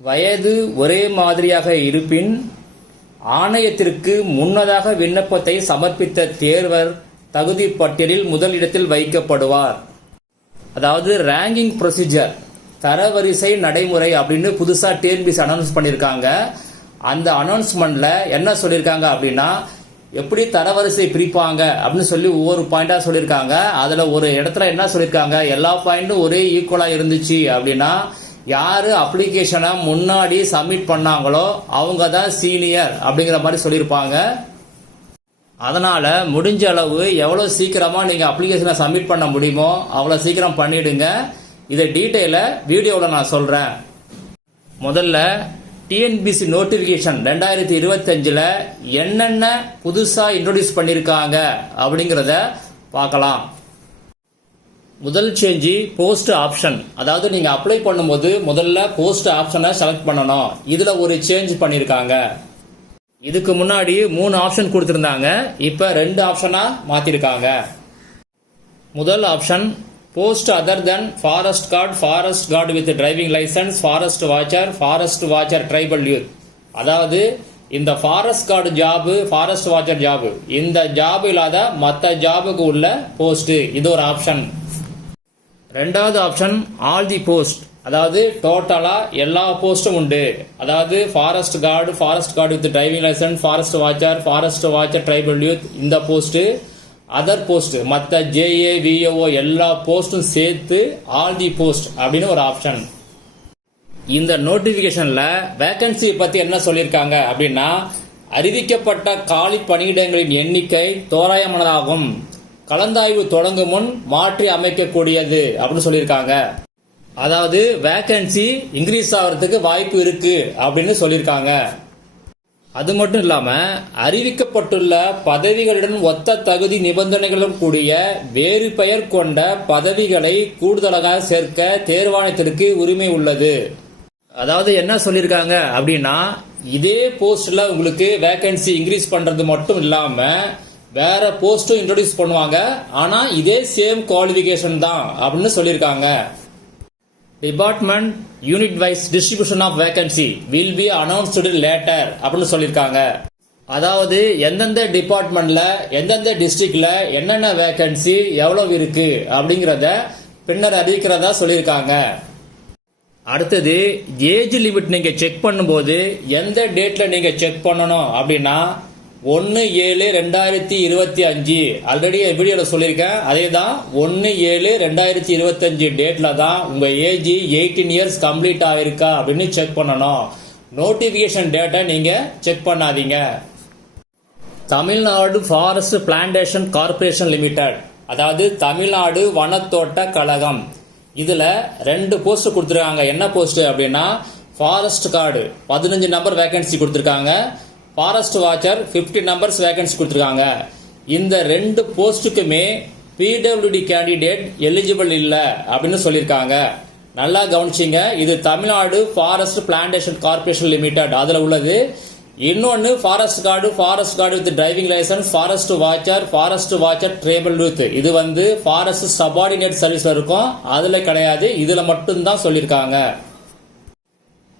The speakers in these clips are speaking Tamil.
வயது ஒரே மாதிரியாக இருப்பின் ஆணையத்திற்கு முன்னதாக விண்ணப்பத்தை சமர்ப்பித்த தேர்வர் தகுதி பட்டியலில் முதலிடத்தில் வைக்கப்படுவார். அதாவது ரேங்கிங் ப்ரொசீஜர் தரவரிசை நடைமுறை அப்படின்னு புதுசாக டிஎன்பிசி அனௌன்ஸ் பண்ணியிருக்காங்க. அந்த அனௌன்ஸ்மெண்ட்ல என்ன சொல்லியிருக்காங்க அப்படின்னா எப்படி தரவரிசை பிரிப்பாங்க அப்படின்னு சொல்லி ஒவ்வொரு பாயிண்டாக சொல்லியிருக்காங்க. அதில் ஒரு இடத்துல என்ன சொல்லியிருக்காங்க? எல்லா பாயிண்டும் ஒரே ஈக்குவலாக இருந்துச்சு அப்படின்னா யாரு அப்ளிகேஷனை முன்னாடி சப்மிட் பண்ணாங்களோ அவங்க தான் சீனியர் அப்படிங்கிற மாதிரி சொல்லியிருப்பாங்க. அதனால முடிஞ்ச அளவு எவ்வளோ சீக்கிரமா நீங்க அப்ளிகேஷனை சப்மிட் பண்ண முடியுமோ அவ்வளோ சீக்கிரம் பண்ணிடுங்க. இதை டீட்டெயிலை வீடியோவில் நான் சொல்றேன். முதல்ல டிஎன்பிசி நோட்டிபிகேஷன் ரெண்டாயிரத்தி இருபத்தஞ்சில் என்னென்ன புதுசாக இன்ட்ரோடியூஸ் பண்ணியிருக்காங்க அப்படிங்கிறத பார்க்கலாம். முதல் சேஞ்சு போஸ்ட் ஆப்ஷன் அதாவது நீங்க அப்ளை பண்ணும்போது முதல்ல போஸ்ட் ஆப்ஷனை செலக்ட் பண்ணணும். இதுல ஒரு சேஞ்ச் பண்ணிருக்காங்க. இதுக்கு முன்னாடி மூணு ஆப்ஷன் கொடுத்திருந்தாங்க. இப்ப ரெண்டு ஆப்ஷனா மாத்திருக்காங்க. முதல் option post other then forest guard forest guard with driving licence forest watcher forest watcher tribal youth அதாவது இந்த forest guard job forest watcher job இந்த ஜாப் இல்லாத மற்ற ஜாபுக்கு உள்ள போஸ்ட் இது ஒரு ஆப்ஷன் ரெண்டாவது ஆப்ஷன் ஆல் தி போஸ்ட் அதாவது டோட்டலா எல்லா போஸ்டும் உண்டு. அதாவது forest guard forest guard with driving licence forest watcher forest watcher tribal youth இந்த போஸ்ட் அதர் போஸ்ட் மற்ற ஜேஏ விஏஓ எல்லா போஸ்டும் சேர்த்து ஆல் தி போஸ்ட் அப்படின்னு ஒரு ஆப்ஷன் இந்த நோட்டிபிகேஷன்ல வேகன்சி பத்தி என்ன சொல்லியிருக்காங்க அப்படின்னா அறிவிக்கப்பட்ட காலி பணியிடங்களின் எண்ணிக்கை தோராயமானதாகும். கலந்தாய்வு தொடங்கும் முன் மாற்றி அமைக்கக்கூடியது அப்படின்னு சொல்லியிருக்காங்க. அதாவது வேக்கன்சி இன்க்ரீஸ் ஆகிறதுக்கு வாய்ப்பு இருக்கு அப்படின்னு சொல்லியிருக்காங்க. அது மட்டும் இல்லாம அறிவிக்கப்பட்டுள்ள பதவிகளுடன் ஒத்த தகுதி நிபந்தனைகளும் கூடிய வேறு பெயர் கொண்ட பதவிகளை கூடுதலாக சேர்க்க தேர்வாணையத்திற்கு உரிமை உள்ளது. அதாவது என்ன சொல்லியிருக்காங்க அப்படின்னா இதே போஸ்ட்ல உங்களுக்கு வேக்கன்சி இன்க்ரீஸ் பண்றது மட்டும் இல்லாம வேற போஸ்டும் இன்ட்ரோடியூஸ் பண்ணுவாங்க. ஆனா இதே சேம் குவாலிபிகேஷன் தான் அப்படின்னு சொல்லியிருக்காங்க. Department unit wise distribution of vacancy will be announced later அப்படின்னு சொல்லியிருக்காங்க. அதாவது எந்தெந்த டிபார்ட்மெண்ட்ல எந்தெந்த டிஸ்ட்ரிக்ட்ல என்னென்ன வேகன்சி எவ்வளவு இருக்கு அப்படிங்கறத பின்னர் அறிவிக்கிறதா சொல்லியிருக்காங்க. அடுத்தது ஏஜ் லிமிட் நீங்க செக் பண்ணும்போது எந்த டேட்ல நீங்க செக் பண்ணணும் அப்படின்னா ஒன்னு ஏழு ரெண்டாயிரத்தி இருபத்தி அஞ்சு. ஆல்ரெடி வீடியோல சொல்லியிருக்கேன். அதே தான் ஒன்னு ஏழு ரெண்டாயிரத்தி இருபத்தி அஞ்சு டேட்ல தான் உங்க ஏஜ் எயிட்டீன் இயர்ஸ் கம்ப்ளீட் ஆயிருக்கா அப்படின்னு செக் பண்ணணும். நோட்டிபிகேஷன் டேட்டை நீங்க செக் பண்ணாதீங்க. Tamil Nadu forest plantation corporation limited அதாவது தமிழ்நாடு வனத்தோட்ட கழகம். இதுல ரெண்டு போஸ்ட் கொடுத்துருக்காங்க. என்ன போஸ்ட் அப்படின்னா ஃபாரஸ்ட் கார்டு பதினஞ்சு நம்பர் வேகன்சி கொடுத்துருக்காங்க. ஃபாரஸ்ட் வாட்சர் 50 நம்பர்ஸ் வேகன்சி கொடுத்துருக்காங்க. இந்த ரெண்டு போஸ்ட்டுக்குமே பிடபிள்யூடி கேண்டிடேட் எலிஜிபிள் இல்லை அப்படின்னு சொல்லியிருக்காங்க. நல்லா கவனிச்சிங்க. இது Tamil Nadu forest plantation corporation limited அதில் உள்ளது. இன்னொன்று forest guard forest guard with driving licence forest watcher forest watcher tribal youth இது வந்து ஃபாரஸ்ட் சபார்டினேட் சர்வீஸில் இருக்கும். அதில் கிடையாது. இதில் மட்டும்தான் சொல்லியிருக்காங்க.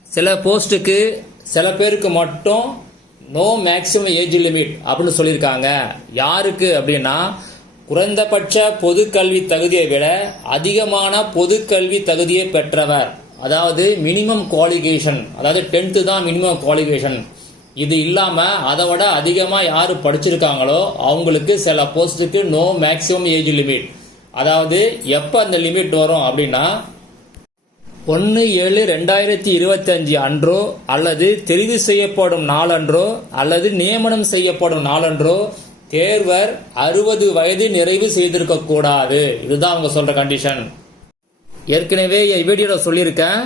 சில போஸ்ட்டுக்கு சில பேருக்கு மட்டும் நோ மேக்சிமம் ஏஜ் லிமிட் அப்படின்னு சொல்லியிருக்காங்க. யாருக்கு அப்படின்னா குறைந்தபட்ச பொது கல்வி தகுதியை விட அதிகமான பொது கல்வி தகுதியை பெற்றவர். அதாவது மினிமம் குவாலிஃபிகேஷன் அதாவது டென்த்து தான் மினிமம் குவாலிஃபிகேஷன் இது இல்லாமல் அதை விட அதிகமாக யார் படிச்சிருக்காங்களோ அவங்களுக்கு சில போஸ்ட்டுக்கு நோ மேக்சிமம் ஏஜ் லிமிட் அதாவது எப்போ அந்த லிமிட் வரும் அப்படின்னா ஒன்று ஏழு ரெண்டாயிரத்தி இருபத்தஞ்சு அன்றோ அல்லது தெரிவு செய்யப்படும் நாளன்றோ அல்லது நியமனம் செய்யப்படும் நாளன்றோ தேர்வர் அறுபது வயது நிறைவு செய்திருக்க கூடாது. இதுதான் அவங்க சொல்ற கண்டிஷன் ஏற்கனவே என் வீடியோவில் சொல்லியிருக்கேன்.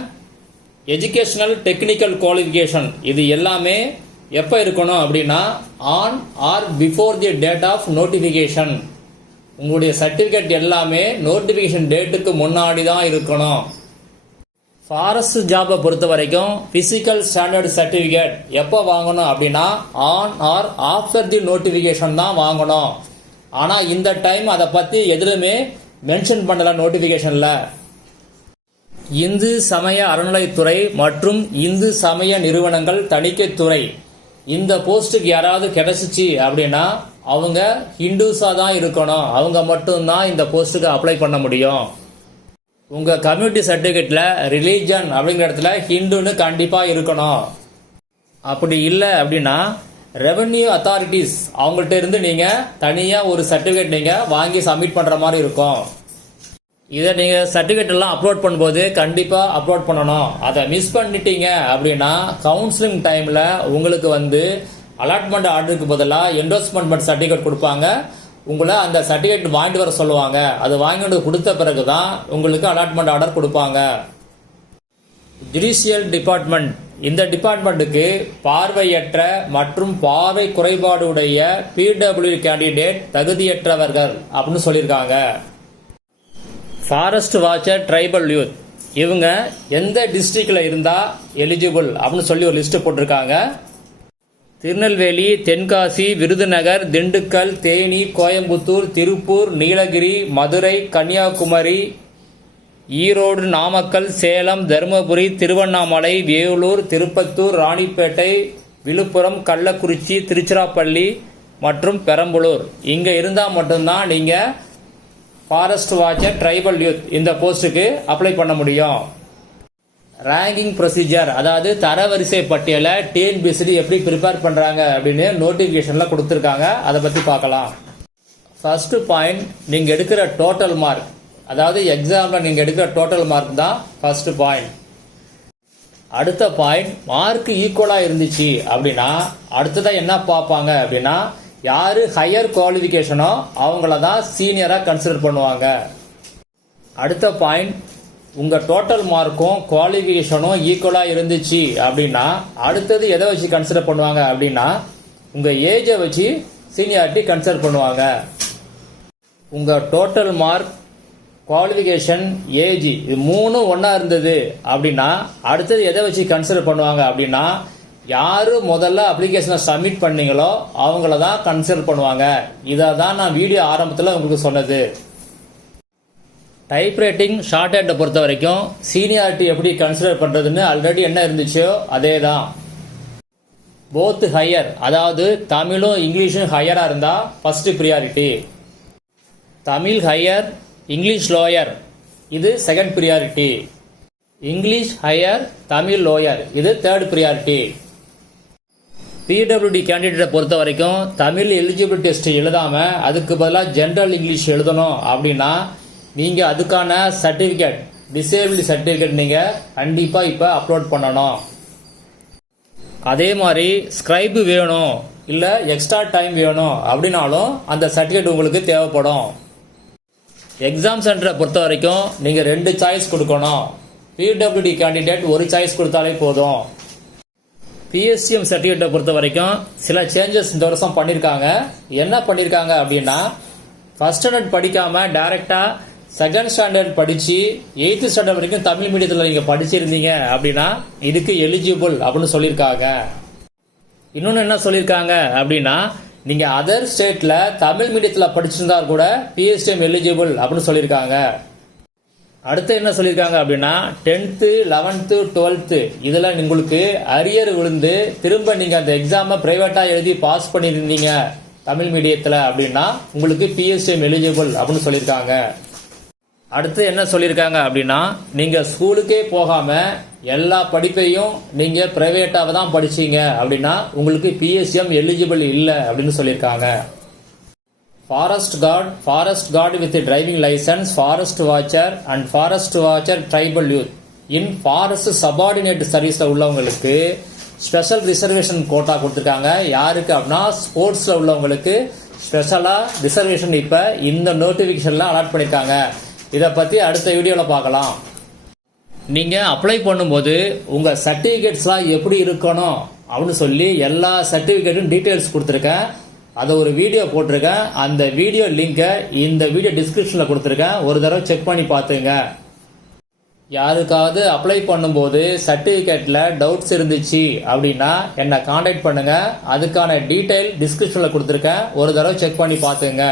எஜுகேஷனல் டெக்னிக்கல் குவாலிஃபிகேஷன் இது எல்லாமே எப்போ இருக்கணும் அப்படின்னா on or before the date of notification உங்களுடைய சர்டிஃபிகேட் எல்லாமே நோட்டிஃபிகேஷன் டேட்டுக்கு முன்னாடி தான் இருக்கணும். ஃபாரஸ்ட் ஜாபை பொறுத்த வரைக்கும் பிசிக்கல் ஸ்டாண்டர்ட் சர்டிபிகேட் எப்போ வாங்கணும் அப்படின்னா on or after the notification தான் வாங்கணும். ஆனால் இந்த டைம் அதை பற்றி எதுலுமே மென்ஷன் பண்ணல நோட்டிஃபிகேஷனில் இந்து சமய அறநிலைத்துறை மற்றும் இந்து சமய நிறுவனங்கள் தணிக்கைத்துறை. இந்த போஸ்ட்டுக்கு யாராவது கிடைச்சிச்சு அப்படின்னா அவங்க ஹிந்துஸாக தான் இருக்கணும். அவங்க மட்டும்தான் இந்த போஸ்ட்டுக்கு அப்ளை பண்ண முடியும். உங்கள் கம்யூனிட்டி சர்டிஃபிகேட்டில் ரிலீஜன் அப்படிங்கிற இடத்துல ஹிந்துன்னு கண்டிப்பாக இருக்கணும். அப்படி இல்லை அப்படின்னா ரெவன்யூ அத்தாரிட்டிஸ் அவங்கள்ட்ட இருந்து நீங்கள் தனியாக ஒரு சர்டிஃபிகேட் நீங்கள் வாங்கி சப்மிட் பண்ணுற மாதிரி இருக்கும். இதை நீங்கள் சர்டிஃபிகேட் எல்லாம் அப்லோட் பண்ணும்போது கண்டிப்பாக அப்லோட் பண்ணணும். அதை மிஸ் பண்ணிட்டீங்க அப்படின்னா கவுன்சிலிங் டைமில் உங்களுக்கு வந்து அலாட்மெண்ட் ஆர்டருக்கு பதிலாக என்டோஸ்மெண்ட் சர்டிஃபிகேட் கொடுப்பாங்க. உங்களை அந்த சர்டிஃபிகேட் வாங்கிட்டு வர சொல்லுவாங்க. அது வாங்கிட்டு கொடுத்த பிறகு தான் உங்களுக்கு அலாட்மெண்ட் ஆர்டர் கொடுப்பாங்க. ஜுடிஷியல் டிபார்ட்மெண்ட் இந்த டிபார்ட்மெண்ட்டுக்கு பார்வையற்ற மற்றும் பார்வை குறைபாடு உடைய பிடபிள்யூ கேண்டிடேட் தகுதியற்றவர்கள் அப்படின்னு சொல்லியிருக்காங்க. ஃபாரஸ்ட் வாட்சர் ட்ரைபல் யூத் இவங்க எந்த டிஸ்ட்ரிக்டில் இருந்தால் எலிஜிபிள் அப்படின்னு சொல்லி ஒரு லிஸ்ட்டு போட்டிருக்காங்க. திருநெல்வேலி தென்காசி விருதுநகர் திண்டுக்கல் தேனி கோயம்புத்தூர் திருப்பூர் நீலகிரி மதுரை கன்னியாகுமரி ஈரோடு நாமக்கல் சேலம் தருமபுரி திருவண்ணாமலை வேலூர் திருப்பத்தூர் ராணிப்பேட்டை விழுப்புரம் கள்ளக்குறிச்சி திருச்சிராப்பள்ளி மற்றும் பெரம்பலூர். இங்கே இருந்தால் மட்டும்தான் நீங்கள் ஃபாரஸ்ட் வாட்சர் ட்ரைபல் யூத் இந்த போஸ்ட்டுக்கு அப்ளை பண்ண முடியும். ரேங்கிங் ப்ரொசீஜர் அதாவது தரவரிசை பட்டியலை டிஎன்பிஎஸ்சி எப்படி ப்ரிப்பேர் பண்ணுறாங்க அப்படின்னு நோட்டிஃபிகேஷனில் கொடுத்துருக்காங்க. அதை பற்றி பார்க்கலாம். ஃபர்ஸ்ட் பாயிண்ட் நீங்கள் எடுக்கிற டோட்டல் மார்க் அதாவது எக்ஸாமில் நீங்கள் எடுக்கிற டோட்டல் மார்க் தான் ஃபர்ஸ்ட் பாயிண்ட் அடுத்த பாயிண்ட் மார்க் ஈக்குவலாக இருந்துச்சு அப்படின்னா அடுத்ததாக என்ன பார்ப்பாங்க அப்படின்னா யார் ஹையர் குவாலிஃபிகேஷனோ அவங்கள தான் சீனியராக கன்சிடர் பண்ணுவாங்க. அடுத்த பாயிண்ட் உங்கள் டோட்டல் மார்க்கும் குவாலிஃபிகேஷனும் ஈக்குவலாக இருந்துச்சு அப்படின்னா அடுத்தது எதை வச்சு கன்சிடர் பண்ணுவாங்க அப்படின்னா உங்கள் ஏஜை வச்சு சீனியாரிட்டி கன்சிடர் பண்ணுவாங்க. உங்கள் டோட்டல் மார்க் குவாலிஃபிகேஷன் ஏஜ் இது மூணும் ஒன்றா இருந்தது அப்படின்னா அடுத்தது எதை வச்சு கன்சிடர் பண்ணுவாங்க அப்படின்னா யார் முதல்ல அப்ளிகேஷனை சப்மிட் பண்ணீங்களோ அவங்கள தான் கன்சிடர் பண்ணுவாங்க. இதை தான் நான் வீடியோ ஆரம்பத்தில் உங்களுக்கு சொன்னது. டைப்ரைட்டிங் ஷார்ட் ஹேண்டை பொறுத்த வரைக்கும் சீனியாரிட்டி எப்படி கன்சிடர் பண்ணுறதுன்னு ஆல்ரெடி என்ன இருந்துச்சோ அதே தான் போத்து ஹையர் அதாவது தமிழும் இங்கிலீஷும் ஹையராக இருந்தால் first priority Tamil higher English lower இது second priority English higher Tamil lower இது தேர்ட் ப்ரியாரிட்டி பிடபிள்யூடி கேண்டிடேட்டை பொறுத்த வரைக்கும் தமிழ் எலிஜிபிலிட்டி டெஸ்ட் எழுதாமல் அதுக்கு பதிலாக ஜென்ரல் இங்கிலீஷ் எழுதணும் அப்படின்னா நீங்கள் அதுக்கான சர்டிஃபிகேட் டிசேபிள் சர்டிஃபிகேட் நீங்கள் கண்டிப்பாக இப்போ அப்லோட் பண்ணணும். அதே மாதிரி ஸ்கிரைபு வேணும் இல்லை எக்ஸ்ட்ரா டைம் வேணும் அப்படின்னாலும் அந்த சர்டிஃபிகேட் உங்களுக்கு தேவைப்படும். எக்ஸாம் சென்டரை பொறுத்த வரைக்கும் நீங்கள் ரெண்டு சாய்ஸ் கொடுக்கணும். பிடபிள்யூடி கேண்டிடேட் ஒரு சாய்ஸ் கொடுத்தாலே போதும். பிஎஸ்சிஎம் சர்டிஃபிகேட்டை பொறுத்த வரைக்கும் சில சேஞ்சஸ் இந்த வருஷம் பண்ணியிருக்காங்க என்ன பண்ணியிருக்காங்க அப்படின்னா ஃபர்ஸ்ட் ஸ்டாண்டர்ட் படிக்காமல் டைரெக்டாக செகண்ட் ஸ்டாண்டர்ட் படித்து எயித்து ஸ்டாண்டர்ட் வரைக்கும் தமிழ் மீடியத்தில் நீங்கள் படிச்சிருந்தீங்க அப்படின்னா இதுக்கு எலிஜிபிள் அப்படின்னு சொல்லியிருக்காங்க. இன்னொன்று என்ன சொல்லியிருக்காங்க அப்படின்னா நீங்கள் அதர் ஸ்டேட்டில் தமிழ் மீடியத்தில் படிச்சிருந்தா கூட பிஎஸ்டிஎம் எலிஜிபிள் அப்படின்னு சொல்லியிருக்காங்க. அடுத்து என்ன சொல்லியிருக்காங்க அப்படின்னா டென்த்து லெவன்த்து டுவெல்த்து இதில் உங்களுக்கு அரியர் விழுந்து திரும்ப நீங்கள் அந்த எக்ஸாமை ப்ரைவேட்டாக எழுதி பாஸ் பண்ணியிருந்தீங்க தமிழ் மீடியத்தில் அப்படின்னா உங்களுக்கு பிஎஸ்டிஎம் எலிஜிபிள் அப்படின்னு சொல்லியிருக்காங்க. அடுத்து என்ன சொல்லியிருக்காங்க அப்படின்னா நீங்கள் ஸ்கூலுக்கே போகாமல் எல்லா படிப்பையும் நீங்கள் ப்ரைவேட்டாக தான் படிச்சீங்க அப்படின்னா உங்களுக்கு பிஎஸ்எம் எலிஜிபிள் இல்லை அப்படின்னு சொல்லியிருக்காங்க. Forest guard forest guard with driving licence forest watcher and forest watcher tribal youth in forest subordinate சர்வீஸில் உள்ளவங்களுக்கு ஸ்பெஷல் ரிசர்வேஷன் கோட்டா கொடுத்துருக்காங்க. யாருக்கு அப்படின்னா ஸ்போர்ட்ஸில் உள்ளவங்களுக்கு ஸ்பெஷலாக ரிசர்வேஷன் இப்போ இந்த நோட்டிஃபிகேஷன்லாம் அலாட் பண்ணியிருக்காங்க இதை பற்றி அடுத்த வீடியோவில் பார்க்கலாம். நீங்கள் அப்ளை பண்ணும்போது உங்கள் சர்டிஃபிகேட்ஸ்லாம் எப்படி இருக்கணும் அப்படின்னு சொல்லி எல்லா சர்டிஃபிகேட்டும் டீட்டெயில்ஸ் கொடுத்துருக்கேன். அதை ஒரு வீடியோ போட்டிருக்கேன். அந்த வீடியோ லிங்கை இந்த வீடியோ டிஸ்கிரிப்ஷனில் கொடுத்துருக்கேன். ஒரு தடவை செக் பண்ணி பார்த்துங்க. யாருக்காவது அப்ளை பண்ணும்போது சர்டிஃபிகேட்டில் டவுட்ஸ் இருந்துச்சு அப்படின்னா என்னை காண்டாக்ட் பண்ணுங்கள் அதுக்கான டீட்டெயில் டிஸ்கிரிப்ஷனில் கொடுத்துருக்கேன். ஒரு தடவை செக் பண்ணி பார்த்துங்க.